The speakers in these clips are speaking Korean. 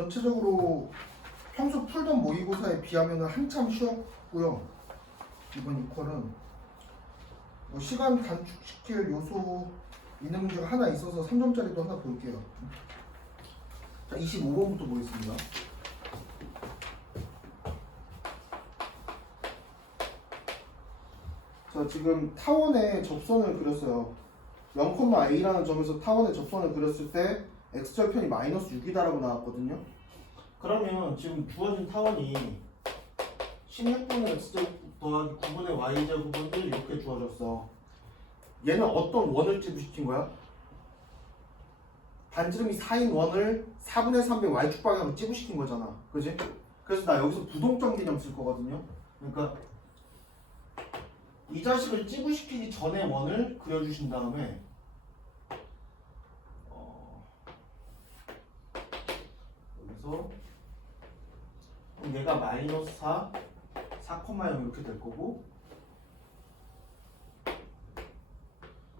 전체적으로 평소 풀던 모의고사에 비하면 한참 쉬웠고요. 이번 이퀄은 뭐 시간 단축시킬 요소 있는 문제가 하나 있어서 3점짜리도 하나 볼게요. 자, 25번부터 보겠습니다. 자, 지금 타원에 접선을 그렸어요. 0,a라는 점에서 타원에 접선을 그렸을 때 x절편이 마이너스 6이다라고 나왔거든요. 그러면 지금 주어진 타원이 16분의 x제곱 더하기 9분의 y제곱은 1 이렇게 주어졌어. 얘는 어떤 원을 찌부시킨 거야? 반지름이 4인 원을 4분의 3배 y축 방향으로 찌부시킨 거잖아. 그지? 그래서 나 여기서 부동점 개념 쓸 거거든요. 그러니까 이 자식을 찌부시키기 전에 원을 그려주신 다음에 어, 여기서 그럼 얘가 마이너스 4, 4,0 이렇게 될 거고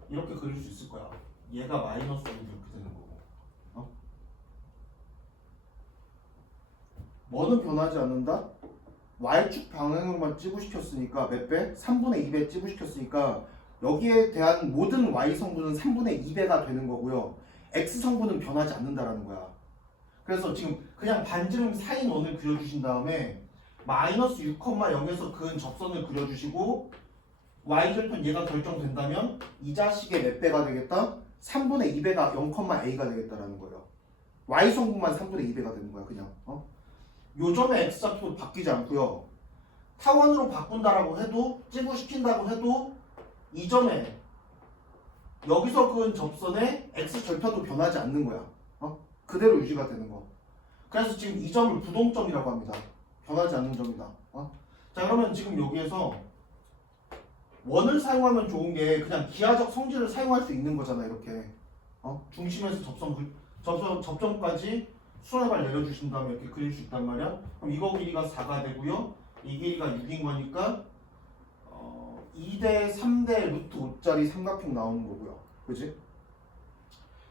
이렇게 그릴 수 있을 거야. 얘가 마이너스 6 이렇게 되는 거고. 어? 뭐는 변하지 않는다? y축 방향으로만 찌부시켰으니까 몇 배? 3분의 2배 찌부시켰으니까 여기에 대한 모든 y 성분은 3분의 2배가 되는 거고요. x 성분은 변하지 않는다라는 거야. 그래서 지금 그냥 반지름 사인 원을 그려주신 다음에 마이너스 6,0에서 그은 접선을 그려주시고 y절편 얘가 결정된다면 이 자식의 몇 배가 되겠다? 3분의 2배가 0,a가 되겠다라는 거예요. y 성분만 3분의 2배가 되는 거야 그냥. 어? 요점의 x좌표도 바뀌지 않고요. 타원으로 바꾼다라고 해도 찌부시킨다고 해도 이 점에 여기서 그은 접선의 x 절편도 변하지 않는 거야. 어? 그대로 유지가 되는 거. 그래서 지금 이 점을 부동점이라고 합니다. 변하지 않는 점이다. 어? 자 그러면 지금 여기에서 원을 사용하면 좋은 게 그냥 기하적 성질을 사용할 수 있는 거잖아 이렇게. 어? 중심에서 그- 접선 접점까지 수선의 내려주신 다음에 이렇게 그릴 수 있단 말이야. 그럼 이거 길이가 4가 되고요. 이 길이가 6인 거니까 어, 2대 3대 루트 5짜리 삼각형 나오는 거고요. 그지?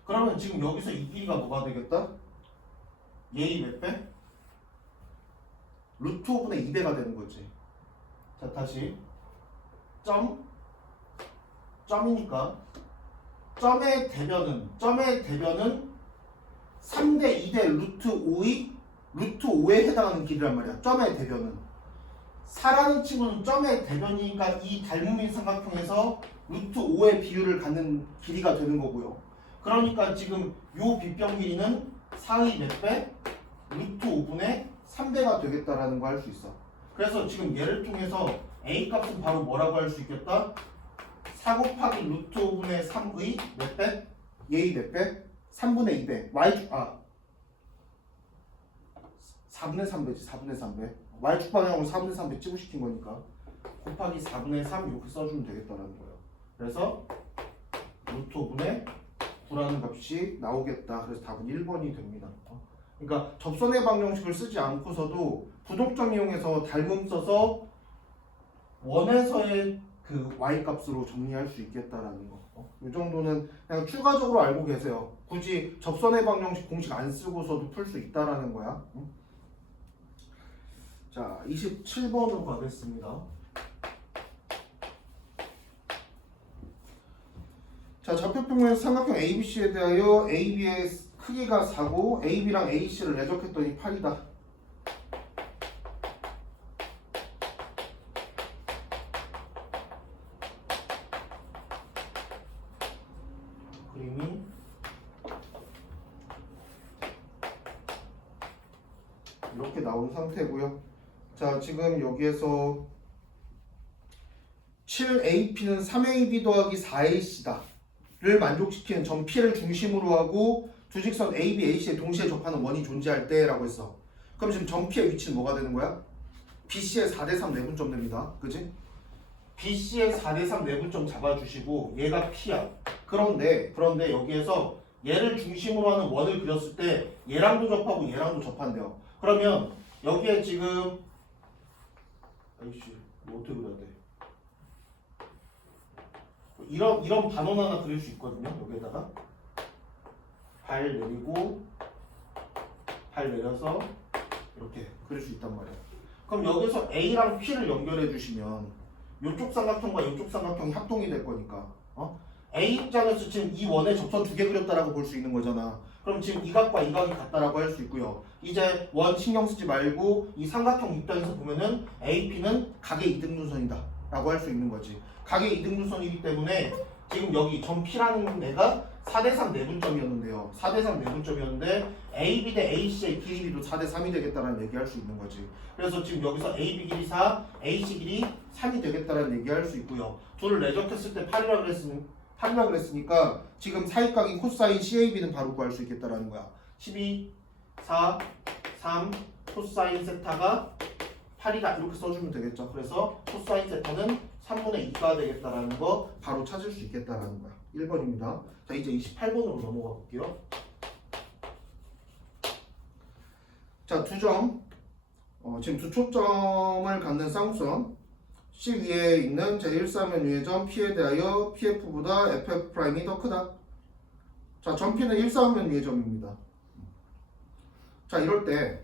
그러면 지금 여기서 이 길이가 뭐가 되겠다? 얘이 몇 배? 루트 5분의 2배가 되는 거지. 자 다시 점 점이니까 점의 대변은 점의 대변은 3대 2대 루트 5의 루트 5에 해당하는 길이란 말이야. 점의 대변은 4라는 친구는 점의 대변이니까 이 닮음인 삼각형에서 루트 5의 비율을 갖는 길이가 되는 거고요. 그러니까 지금 요 빗변 길이는 4의 몇 배? 루트 5분의 3배가 되겠다라는 거 할 수 있어. 그래서 지금 얘를 통해서 a 값은 바로 뭐라고 할 수 있겠다? 4 곱하기 루트 5분의 3의 몇 배? 얘의 몇 배? 3분의 2배. y축 아 4분의 3배지 4분의 3배. y축 방향으로 4분의 3배 찌부시킨 거니까 곱하기 4분의 3 이렇게 써주면 되겠다라는 거예요. 그래서 루트 5분의 9라는 값이 나오겠다. 그래서 답은 1번이 됩니다. 어? 그러니까 접선의 방정식을 쓰지 않고서도 부동점 이용해서 닮음 써서 원에서의 그 y 값으로 정리할 수 있겠다라는 거. 어? 이 정도는 그냥 추가적으로 알고 계세요. 굳이 접선의 방정식 공식 안 쓰고서도 풀 수 있다라는 거야. 응? 자, 27번으로 가겠습니다. 자, 좌표평면에서 삼각형 ABC에 대하여 AB의 크기가 4고 AB랑 AC를 내적했더니 8이다. 그림이 이렇게 나온 상태고요. 자, 지금 여기에서 7AP는 3AB 더하기 4AC다. 를 만족시키는 점 P를 중심으로 하고 두 직선 AB, AC에 동시에 접하는 원이 존재할 때라고 했어. 그럼 지금 점 P의 위치는 뭐가 되는 거야? BC의 4대3 내분점 됩니다. 그지? BC의 4대3 내분점 잡아주시고 얘가 P야. 그런데 그런데 여기에서 얘를 중심으로 하는 원을 그렸을 때 얘랑도 접하고 얘랑도 접한대요. 그러면 여기에 지금 아이씨 뭐 어떻게 그려야 돼? 이런 이런 반원 하나 그릴 수 있거든요. 여기에다가 발 내리고 발 내려서 이렇게 그릴 수 있단 말이야. 그럼 여기서 A랑 P를 연결해 주시면 이쪽 삼각형과 이쪽 삼각형이 합동이 될 거니까 어? A 입장에서 지금 이 원에 접선 두 개 그렸다라고 볼 수 있는 거잖아. 그럼 지금 이 각과 이 각이 같다라고 할 수 있고요. 이제 원 신경 쓰지 말고 이 삼각형 입장에서 보면은 AP는 각의 이등분선이다 라고 할 수 있는 거지. 각의 이등분선이기 때문에 지금 여기 점 P라는 애가 4대3 내분점이었는데요. 4대3 내분점이었는데 AB 대 AC의 길이도 4대3이 되겠다는 얘기할 수 있는 거지. 그래서 지금 여기서 AB 길이 4, AC 길이 3이 되겠다는 얘기할 수 있고요. 둘을 내적했을 때 8이라 그랬으니 8이라 그랬으니까 지금 사익각인 코사인 CAB는 바로 구할 수 있겠다라는 거야. 12, 4, 3, 코사인 세타가 8이다 이렇게 써주면 되겠죠. 그래서 코사인 세타는 3분의 2가 되겠다라는 거 바로 찾을 수 있겠다라는 거야. 1번입니다. 자 이제 28번으로 넘어가 볼게요. 자 두 점. 어, 지금 두 초점을 갖는 쌍우선 C 위에 있는 제1사면 위의 점 P에 대하여 PF보다 FF'이 더 크다. 자, 점 P는 1사면 위의 점입니다. 자, 이럴 때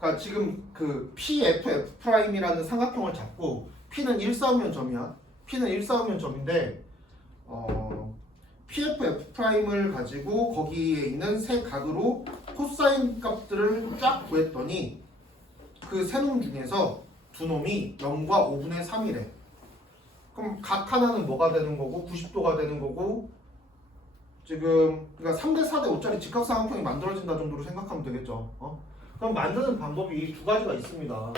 그러니까 지금 그 PFF'이라는 삼각형을 잡고 P는 1사면 점이야. P는 1사면 점인데 어, PFF'을 가지고 거기에 있는 세 각으로 코사인 값들을 쫙 구했더니 그 세 놈 중에서 두 놈이 0과 5분의 3이래. 그럼 각 하나는 뭐가 되는 거고 90도가 되는 거고 지금 그러니까 3대 4대 5짜리 직각삼각형이 만들어진다 정도로 생각하면 되겠죠. 어? 그럼 만드는 방법이 두 가지가 있습니다.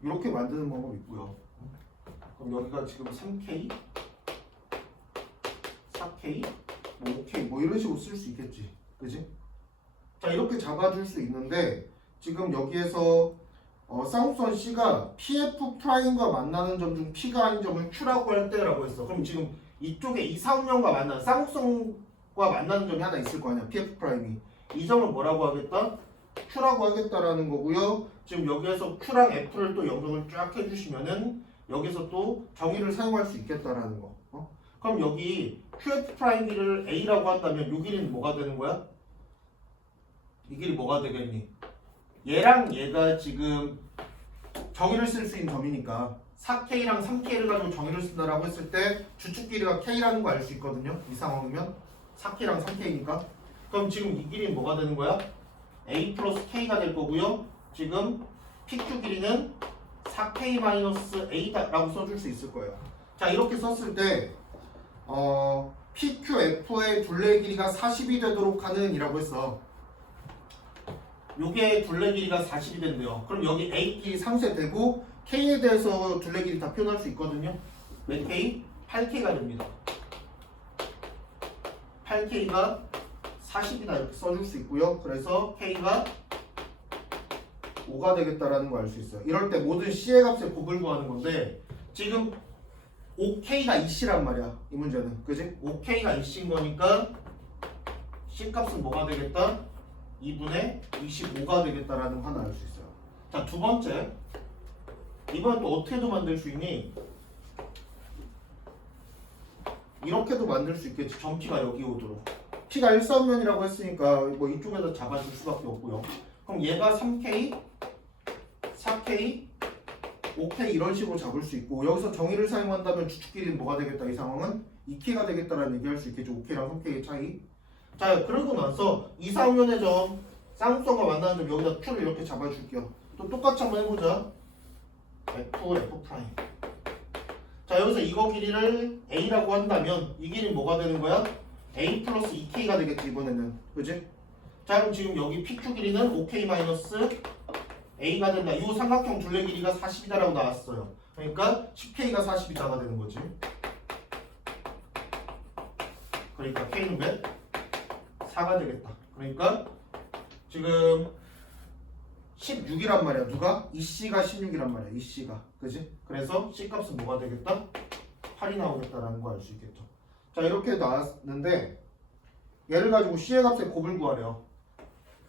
이렇게 만드는 방법이 있고요. 그럼 여기가 지금 3K, 4K, 뭐 5K 뭐 이런 식으로 쓸 수 있겠지. 그지? 자 이렇게 잡아줄 수 있는데 지금 여기에서 어, 쌍우선 C가 PF 프라임과 만나는 점 중 P가 아닌 점을 Q라고 할 때라고 했어. 그럼 지금 이쪽에 이상면과 만나는 쌍우선과 만나는 점이 하나 있을 거 아니야. PF 프라임이. 이 점을 뭐라고 하겠다? Q라고 하겠다라는 거고요. 지금 여기에서 Q랑 F를 또 연결을 쫙 해주시면은 여기서 또 정의를 사용할 수 있겠다라는 거. 어? 그럼 여기 QF 프라임을 A라고 한다면 이 길이는 뭐가 되는 거야? 이 길이 뭐가 되겠니? 얘랑 얘가 지금 정의를 쓸 수 있는 점이니까 4K랑 3K를 가지고 정의를 쓴다라고 했을 때 주축 길이가 K라는 거 알 수 있거든요. 이 상황이면 4K랑 3K니까 그럼 지금 이 길이는 뭐가 되는 거야? A 플러스 K가 될 거고요. 지금 PQ 길이는 4K-A라고 써줄 수 있을 거예요. 자 이렇게 썼을 때 어, PQF의 둘레 길이가 40이 되도록 하는 이라고 했어. 요게 둘레 길이가 40이 된대요. 그럼 여기 A 길이 상쇄되고 K에 대해서 둘레 길이 다 표현할 수 있거든요. 몇 K? 8K가 됩니다. 8K가 40이다 이렇게 써줄 수 있고요. 그래서 K가 5가 되겠다라는 거 알 수 있어요. 이럴 때 모든 C의 값의 곱을 구하는 건데 지금 5K가 2C란 말이야. 이 문제는. 그지? 5K가 2C인 거니까 C 값은 뭐가 되겠다? 2분의 25가 되겠다라는 거 하나 알 수 있어요. 자, 두 번째. 이번엔 또 어떻게도 만들 수 있니? 이렇게도 만들 수 있겠지. 점피가 여기 오도록. P가 1사면이라고 했으니까 뭐 이쪽에다 잡아줄 수밖에 없고요. 그럼 얘가 3K, 4K, 5K 이런 식으로 잡을 수 있고 여기서 정의를 사용한다면 주축끼리는 뭐가 되겠다 이 상황은 2K가 되겠다라는 얘기할 수 있겠죠 5K랑 3K의 차이 자 그러고 나서 이상면의 점 쌍수성과 만나는 점 여기다 Q를 이렇게 잡아줄게요 또 똑같이 한번 해보자 F, F 프라임 자 여기서 이거 길이를 A라고 한다면 이 길이 뭐가 되는 거야? A 플러스 2K가 되겠지 이번에는 그지? 자 그럼 지금 여기 PQ 길이는 5K 마이너스 A가 된다. 이 삼각형 둘레 길이가 40이다라고 나왔어요. 그러니까 10K가 42다가 되는 거지. 그러니까 K는 몇? 4가 되겠다. 그러니까 지금 16이란 말이야. 누가? 이 C가 16이란 말이야. 이 C가. 그지? 그래서 C 값은 뭐가 되겠다? 8이 나오겠다라는 거 알 수 있겠죠. 자, 이렇게 나왔는데 얘를 가지고 C의 값의 곱을 구하래요.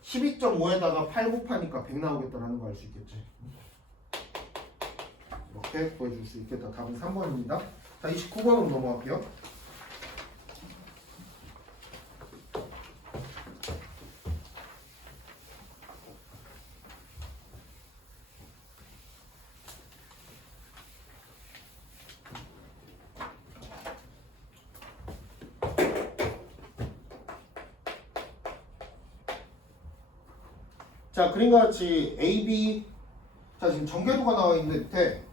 12.5에다가 8 곱하니까 100 나오겠다라는 거 알 수 있겠지. 이렇게 보여줄 수 있겠다. 답은 3번입니다. 자, 29번으로 넘어갈게요. 자, 그림과 같이 A, B 자, 지금 전개도가 나와 있는 밑에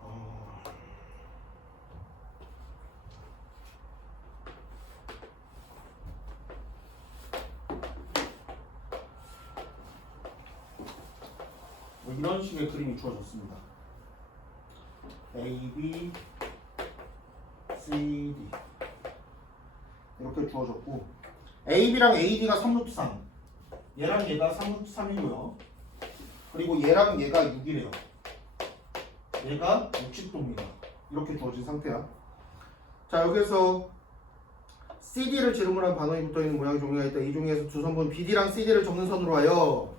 어, 뭐 이런 식의 그림이 주어졌습니다. A, B, C, D. 이렇게 주어졌고 A, B랑 A, D가 3루트 3 얘랑 얘가 3루트 3이고요. 그리고 얘랑 얘가 6이래요. 얘가 60도입니다. 이렇게 주어진 상태야. 자 여기서 CD를 지름으로 한 반원이 붙어있는 모양 종이가 있다. 이 종이에서 두 선분 BD랑 CD를 접는 선으로 하여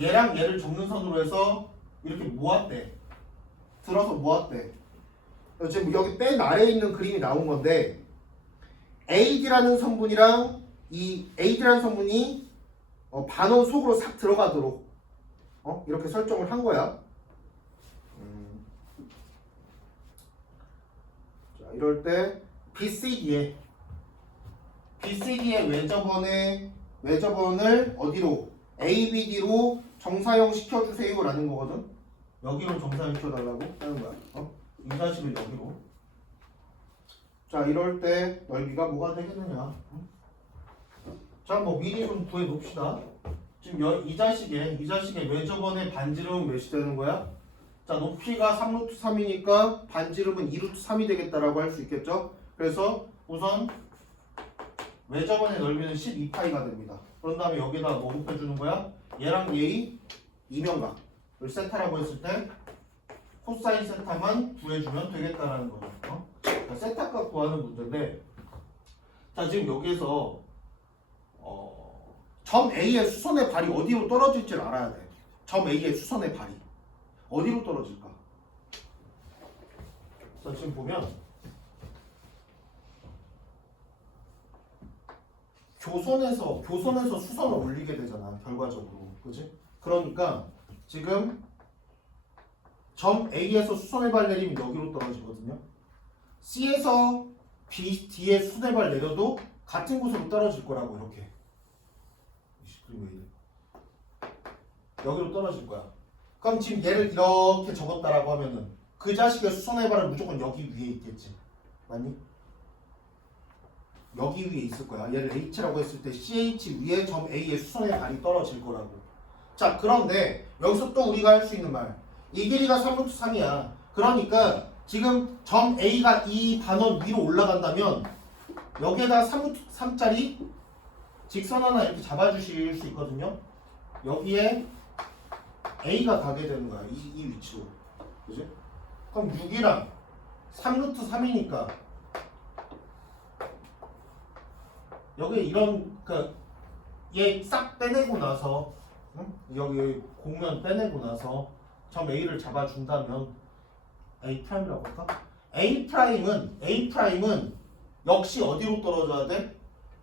얘랑 얘를 접는 선으로 해서 이렇게 모았대. 들어서 모았대. 지금 여기 맨 아래에 있는 그림이 나온 건데 AD라는 성분이랑 이 AD라는 성분이 어, 반원 속으로 싹 들어가도록 어? 이렇게 설정을 한 거야. 음. 자, 이럴 때 BCD에 BCD의 외접원의 외접원을 어디로 ABD로 정사형 시켜주세요라는 거거든. 여기로 정사형 시켜달라고 하는 거야. 어? 이 자식을 여기로. 자, 이럴 때 넓이가 뭐가 되겠느냐? 응? 자, 뭐 미리 좀 구해 놓읍시다. 지금 여, 이 자식의 이 자식의 외접원의 반지름은 몇이 되는 거야? 자, 높이가 3루트 3이니까 반지름은 2루트 3이 되겠다라고 할 수 있겠죠? 그래서 우선 외접원의 넓이는 12파이가 됩니다. 그런 다음에 여기다 뭐 곱해주는 거야? 얘랑 얘의 이면각을 세타라고 했을 때 코사인 세타만 구해주면 되겠다라는 거죠. 어? 자, 세타값 구하는 문제인데 자 지금 여기에서 어, 점 A의 수선의 발이 어디로 떨어질지를 알아야 돼. 점 A의 수선의 발이 어디로 떨어질까? 자 지금 보면 교선에서 교선에서 수선을 올리게 되잖아 결과적으로 그지? 그러니까 지금 점 A에서 수선의 발 내리면 여기로 떨어지거든요. C에서 B, D에 수선의 발 내려도 같은 곳으로 떨어질 거라고 이렇게. 여기로 떨어질 거야. 그럼 지금 얘를 이렇게 적었다라고 하면은 그 자식의 발은 무조건 여기 위에 있겠지. 맞니? 여기 위에 있을 거야. 얘를 H라고 했을 때 CH 위에 점 A의 수선의 발이 떨어질 거라고. 자, 그런데 여기서 또 우리가 할 수 있는 말. 이 길이가 3루트 3이야. 그러니까 지금 점 A가 이 반원 위로 올라간다면 여기에다 3루트 3짜리 직선 하나 이렇게 잡아주실 수 있거든요. 여기에 A가 가게 되는 거야. 이, 이 위치로. 그지? 그럼 6이랑 3루트 3이니까 여기 이런 그얘 싹 빼내고 나서 응? 여기 공면 빼내고 나서 점 A를 잡아준다면 A 프라임이라고 할까? A 프라임은 A 프라임은 역시 어디로 떨어져야 돼?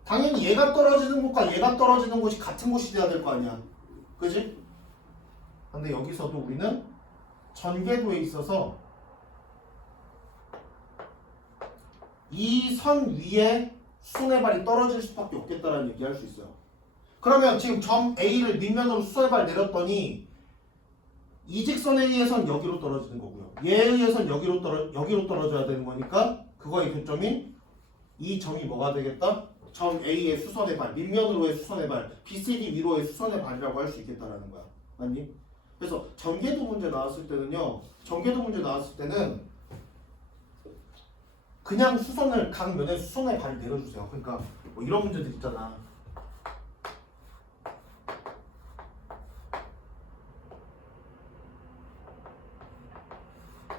당연히 얘가 떨어지는 곳과 얘가 떨어지는 곳이 같은 곳이 돼야 될 거 아니야. 그지? 근데 여기서도 우리는 전개도에 있어서 이 선 위에 수선의 발이 떨어질 수밖에 없겠다라는 얘기 할 수 있어요. 그러면 지금 점 A를 밑면으로 수선의 발 내렸더니 이 직선에 의해선 여기로 떨어지는 거고요. 얘에 의해선 여기로 떨어 여기로 떨어져야 되는 거니까 그거의 교점인 이 점이 뭐가 되겠다? 점 A의 수선의 발, 밑면으로의 수선의 발, BCD 위로의 수선의 발이라고 할 수 있겠다라는 거야. 맞니? 그래서 전개도 문제 나왔을 때는요. 전개도 문제 나왔을 때는 그냥 수선을 각 면에 수선의 발을 내려주세요. 그러니까 뭐 이런 문제들 있잖아.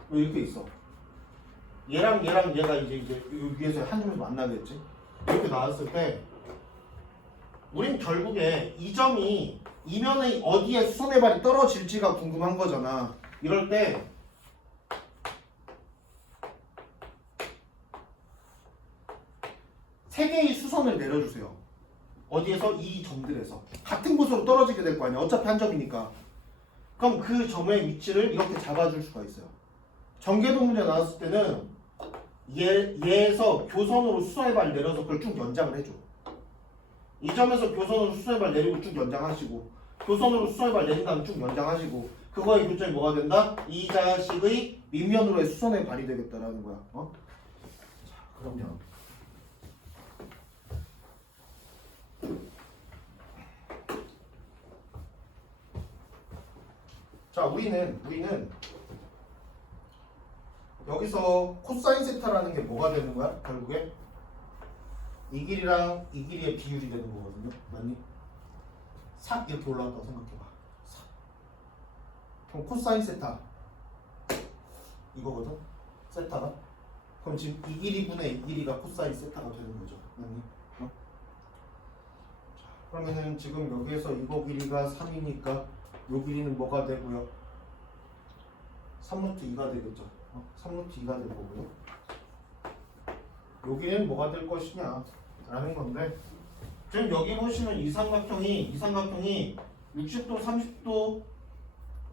왜 이렇게 있어? 얘랑 얘랑 얘가 이제 이제 요 위에서 한 점에서 만나겠지? 이렇게 나왔을 때 우린 결국에 이 점이 이면의 어디에 수선의 발이 떨어질지가 궁금한 거잖아. 이럴 때 세 개의 수선을 내려주세요. 어디에서 이 점들에서 같은 곳으로 떨어지게 될 거 아니야. 어차피 한 점이니까. 그럼 그 점의 위치를 이렇게 잡아줄 수가 있어요. 전개도 문제 나왔을 때는 얘, 얘에서 교선으로 수선의 발 내려서 그걸 쭉 연장을 해줘. 이 점에서 교선으로 수선의 발 내리고 쭉 연장하시고 교선으로 수선의 발 내린 다음 쭉 연장하시고 그거의 교점이 뭐가 된다? 이 자식의 밑면으로의 수선의 발이 되겠다라는 거야. 어? 자, 그러면 자, 우리는 우리는 여기서 코사인 세타라는 게 뭐가 되는 거야? 결국에 이 길이랑 이 길이의 비율이 되는 거거든요. 맞니? 4 이렇게 올라왔다고 생각해봐. 4. 그럼 코사인 세타 이거거든. 세타가. 그럼 지금 이 길이 분의 이 길이가 코사인 세타가 되는 거죠. 맞니? 어? 자, 그러면은 지금 여기에서 이거 길이가 3이니까 요 길이는 뭐가 되고요? 3루트 2가 되겠죠. 어? 3루트 2가 될 거고요. 여기는 뭐가 될 것이냐 라는 건데 지금 여기 보시면 이 삼각형이 이 삼각형이 60도 30도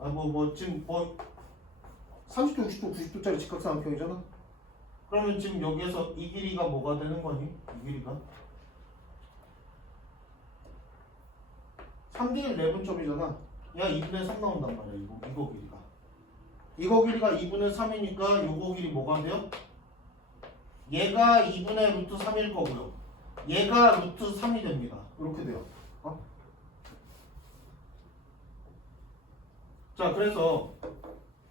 아 뭐뭐 지금 뭐 30도 60도 90도짜리 직각 삼각형이잖아 그러면 지금 여기에서 이 길이가 뭐가 되는 거니? 이 길이가 3대1 내분점이잖아 야 2분의 3 나온단 말이야 이거 이거 길이가 이거 길이가 2분의 3이니까 요거 길이 뭐가 돼요? 얘가 2분의 루트 3일 거고요. 얘가 루트 3이 됩니다. 이렇게 돼요. 어? 자, 그래서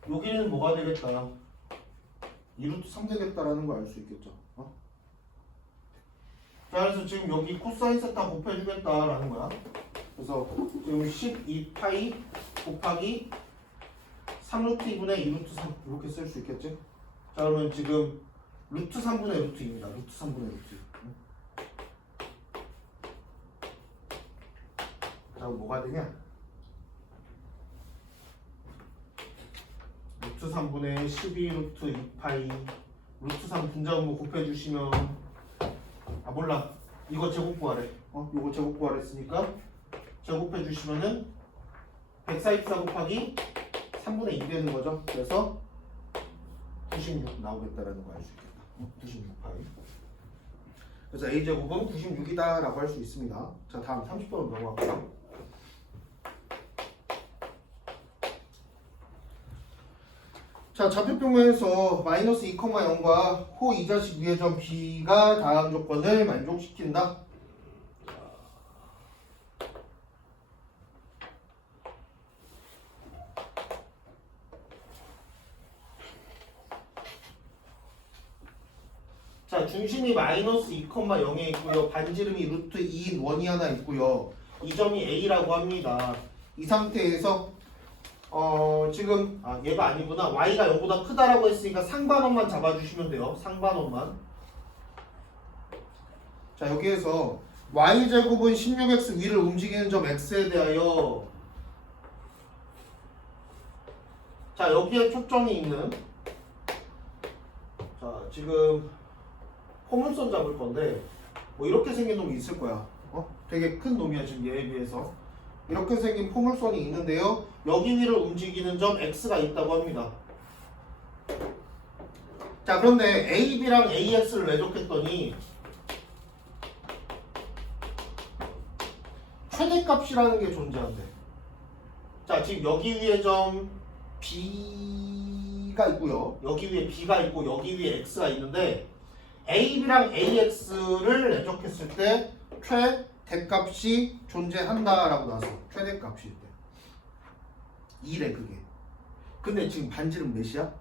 여기는 뭐가 되겠다? 2루트 3 되겠다라는 걸알수 있겠죠. 어? 자, 그래서 지금 여기 코사인 세타 곱해주겠다라는 거야. 그래서 지금 12파이 곱하기 3루트 2분의 2루트 3 이렇게 쓸 수 있겠지? 자, 그러면 지금 루트 3분의 루트입니다. 루트 3분의 루트. 자, 뭐가 되냐? 루트 3분의 12 루트 2파이 루트 3 분자분모 곱해주시면 아 몰라 이거 제곱 구하래 어? 이거 제곱 구하랬으니까 제곱해주시면은 144 곱하기 3분의 2 되는 거죠 그래서 96 나오겠다라는 거 알 수 있겠다. 96 파이. 그래서 a 제곱은 96이다라고 할 수 있습니다. 자 다음 30번으로 넘어갈게요. 자 좌표평면에서 마이너스 2,0과 호 이자식 위의 점 b가 다음 조건을 만족시킨다. 자, 중심이 마이너스 2,0에 있고요. 반지름이 루트 2인 원이 하나 있고요. 이 점이 A라고 합니다. 이 상태에서 어, 지금 아, 얘가 아니구나. Y가 0보다 크다라고 했으니까 상반원만 잡아주시면 돼요. 상반원만. 자, 여기에서 Y제곱은 16X 위를 움직이는 점 X에 대하여 자, 여기에 초점이 있는 자, 지금 포물선 잡을 건데 뭐 이렇게 생긴 놈이 있을 거야. 어? 되게 큰 놈이야 지금 얘에 비해서. 이렇게 생긴 포물선이 있는데요. 여기 위를 움직이는 점 x가 있다고 합니다. 자 그런데 AB랑 AX를 내줬겠더니 최대값이라는 게 존재한대. 자 지금 여기 위에 점 B가 있고요. 여기 위에 B가 있고 여기 위에 X가 있는데 AB랑 AX를 내적했을 때 최대값이 존재한다라고 나왔어. 최대값일 때. 2래 그게. 근데 지금 반지름 몇이야?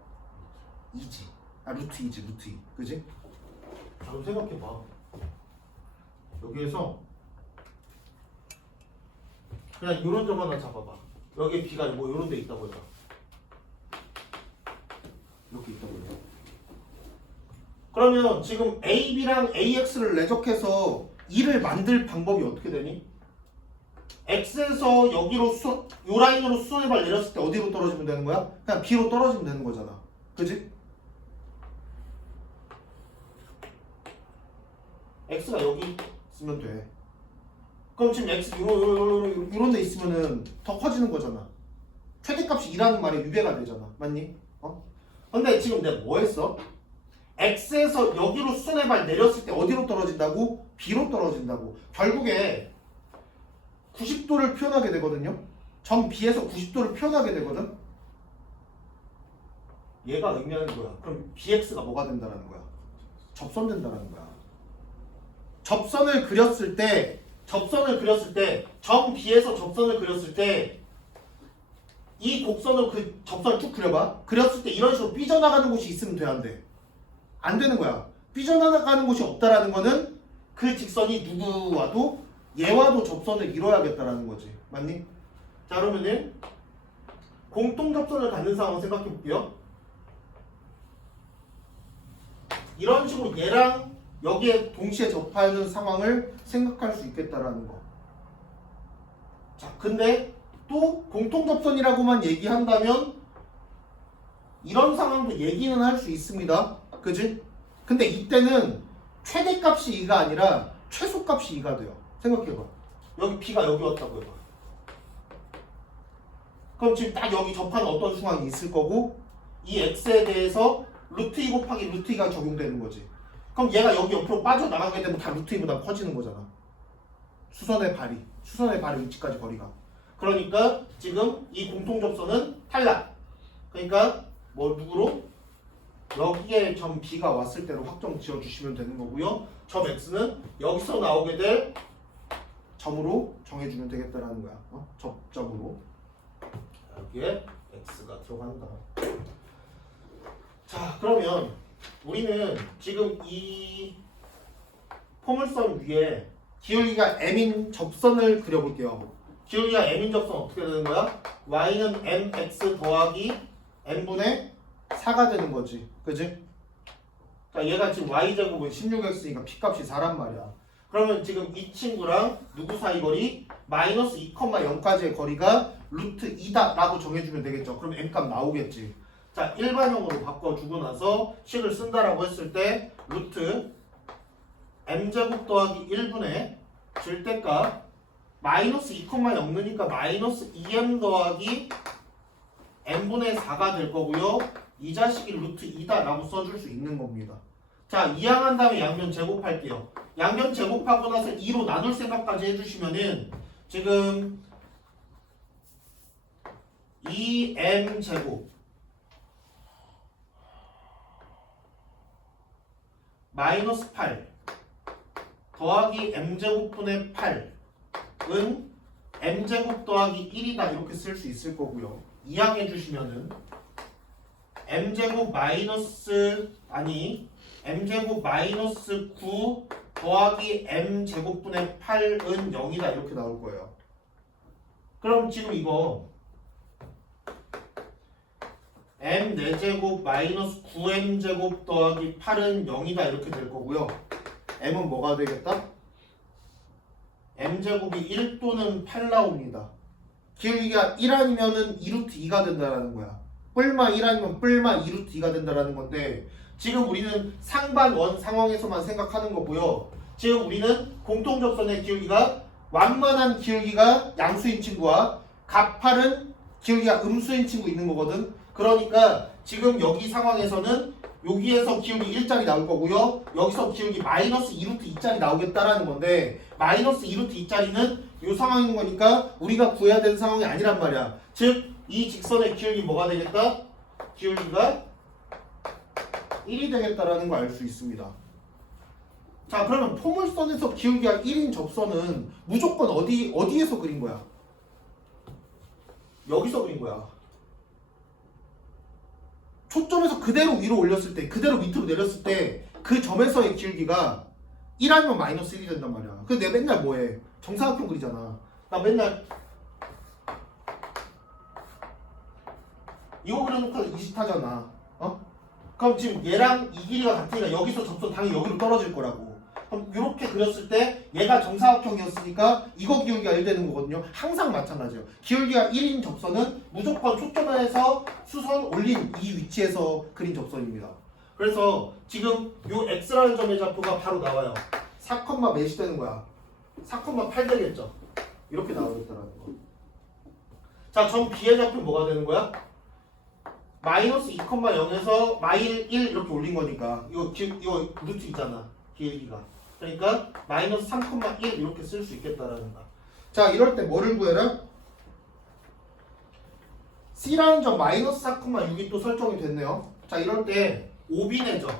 2지. 아 루트 2지 루트 2. 그지? 자 그럼 생각해봐. 여기에서 그냥 이런 점 하나 잡아봐. 여기에 B가 뭐 이런 데 있다고 해봐. 이렇게 있다고 해봐. 그러면 지금 AB랑 AX를 내적해서 2를 만들 방법이 어떻게 되니? x에서 여기로 수, 요 라인으로 수선해발 내렸을 때 어디로 떨어지면 되는 거야? 그냥 b로 떨어지면 되는 거잖아. 그지? x가 여기 있으면 돼. 그럼 지금 x 요런 요런 요런 데 있으면은 더 커지는 거잖아. 최대값이 2라는 말에 유배가 되잖아. 맞니? 어? 근데 지금 내가 뭐 했어? X에서 여기로 수선해발 내렸을 때 어디로 떨어진다고? b로 떨어진다고. 결국에 90도를 표현하게 되거든요. 점 B에서 90도를 표현하게 되거든. 얘가 의미하는 거야. 그럼 BX가 뭐가 된다라는 거야? 접선된다라는 거야. 접선을 그렸을 때, 접선을 그렸을 때, 점 B에서 접선을 그렸을 때, 이 곡선으로 그 접선을 쭉 그려봐. 그렸을 때 이런 식으로 삐져나가는 곳이 있으면 돼, 안 돼? 안 되는 거야. 삐져나가는 곳이 없다라는 거는 그 직선이 누구와도 얘와도 접선을 이뤄야겠다라는 거지. 맞니? 자 그러면은 공통 접선을 갖는 상황 생각해 볼게요. 이런 식으로 얘랑 여기에 동시에 접하는 상황을 생각할 수 있겠다라는 거. 자, 근데 또 공통 접선이라고만 얘기한다면 이런 상황도 얘기는 할 수 있습니다. 그지? 근데 이때는 최대값이 2가 아니라 최소값이 2가 돼요. 생각해봐. 여기 B가 여기 왔다고 해봐. 그럼 지금 딱 여기 접하는 어떤 상황이 있을 거고 이 X에 대해서 루트 2 곱하기 루트 2가 적용되는 거지. 그럼 얘가 여기 옆으로 빠져나가게 되면 다 루트 2보다 커지는 거잖아. 수선의 발이, 수선의 발의 위치까지 거리가. 그러니까 지금 이 공통 접선은 탈락. 그러니까 뭐 누구로? 여기에 점 B가 왔을 때로 확정 지어 주시면 되는 거고요. 점 X는 여기서 나오게 될 점으로 정해주면 되겠다라는 거야. 어? 접점으로. 여기에 X가 들어간다. 자, 그러면 우리는 지금 이 포물선 위에 기울기가 m인 접선을 그려볼게요. 기울기가 m인 접선 어떻게 되는 거야? y는 mx 더하기 n분의 4가 되는 거지. 그지? 그러니까 얘가 지금 y제곱은 16x니까 p값이 4란 말이야. 그러면 지금 이 친구랑 누구 사이 거리? 마이너스 2,0까지의 거리가 루트 2다 라고 정해주면 되겠죠. 그럼 m값 나오겠지. 자, 일반형으로 바꿔주고 나서 식을 쓴다라고 했을 때 루트 m제곱 더하기 1분의 절대값 마이너스 2,0 마이너스 2m 더하기 n분의 4가 될 거고요. 이 자식이 루트 2다 라고 써줄 수 있는 겁니다. 자, 이항한 다음에 양변 제곱할게요. 양변 제곱하고 나서 2로 나눌 생각까지 해주시면은 지금 2m 제곱 마이너스 8 더하기 m제곱분의 8은 m제곱 더하기 1이다 이렇게 쓸 수 있을 거고요. 이항해 주시면은 m제곱 마이너스 아니 m제곱 마이너스 9 더하기 m제곱분의 8은 0이다 이렇게 나올 거예요. 그럼 지금 이거 m 4제곱 마이너스 9m제곱 더하기 8은 0이다 이렇게 될 거고요. m은 뭐가 되겠다? m제곱이 1 또는 8 나옵니다. 기울기가 1 아니면은 2루트 2가 된다라는 거야. 뿔마 1 아니면 뿔마 2루트 2가 된다라는 건데 지금 우리는 상반 원 상황에서만 생각하는 거고요. 지금 우리는 공통접선의 기울기가 완만한 기울기가 양수인 친구와 가파른 기울기가 음수인 친구 있는 거거든. 그러니까 지금 여기 상황에서는 여기에서 기울기 1짜리 나올 거고요. 여기서 기울기 마이너스 2루트 2짜리 나오겠다라는 건데 마이너스 2루트 2짜리는 이 상황인 거니까 우리가 구해야 되는 상황이 아니란 말이야. 즉 이 직선의 기울기 뭐가 되겠다? 기울기가 1이 되겠다라는 걸 알 수 있습니다. 자 그러면 포물선에서 기울기가 1인 접선은 무조건 어디 어디에서 그린 거야? 여기서 그린 거야. 초점에서 그대로 위로 올렸을 때, 그대로 밑으로 내렸을 때 그 점에서의 기울기가 1 아니면 마이너스 1이 된단 말이야. 근데 내가 맨날 뭐해? 정사각형 그리잖아. 나 맨날 이거 그려놓고 20 하잖아. 어? 그럼 지금 얘랑 이 길이가 같으니까 여기서 접선 당연히 여기로 떨어질 거라고. 그럼 이렇게 그렸을 때 얘가 정사각형이었으니까 이거 기울기가 1 되는 거거든요. 항상 마찬가지예요. 기울기가 1인 접선은 무조건 초점에서 수선 올린 이 위치에서 그린 접선입니다. 그래서 지금 요 x라는 점의 좌표가 바로 나와요. 4, 몇이 되는 거야? 4,8 되겠죠? 이렇게 나오겠다라는 거. 자, 점 B의 좌표 뭐가 되는 거야? 마이너스 2,0에서 마일 1 이렇게 올린 거니까. 이거 기, 이거 루트 있잖아. 길기가. 그러니까 마이너스 3,1 이렇게 쓸 수 있겠다라는 거야. 자 이럴 때 뭐를 구해라? C라는 점 마이너스 4,6이 또 설정이 됐네요. 자 이럴 때 OB의 점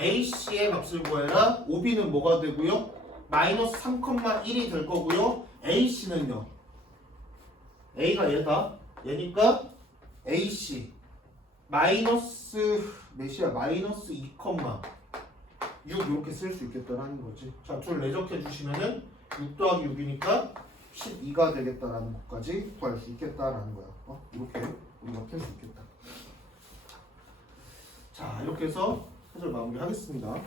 AC의 값을 구해라. OB는 뭐가 되고요? 마이너스 3,1이 될 거고요. AC는요 A가 얘다. 얘니까 AC 마이너스 몇이야? 마이너스 2,6 이렇게 쓸 수 있겠다라는 거지. 자, 둘 내적해 주시면은 6 더하기 6이니까 12가 되겠다라는 것까지 구할 수 있겠다라는 거야. 어? 이렇게 우리가 풀 수 있겠다. 자, 이렇게 해서 해설 마무리하겠습니다.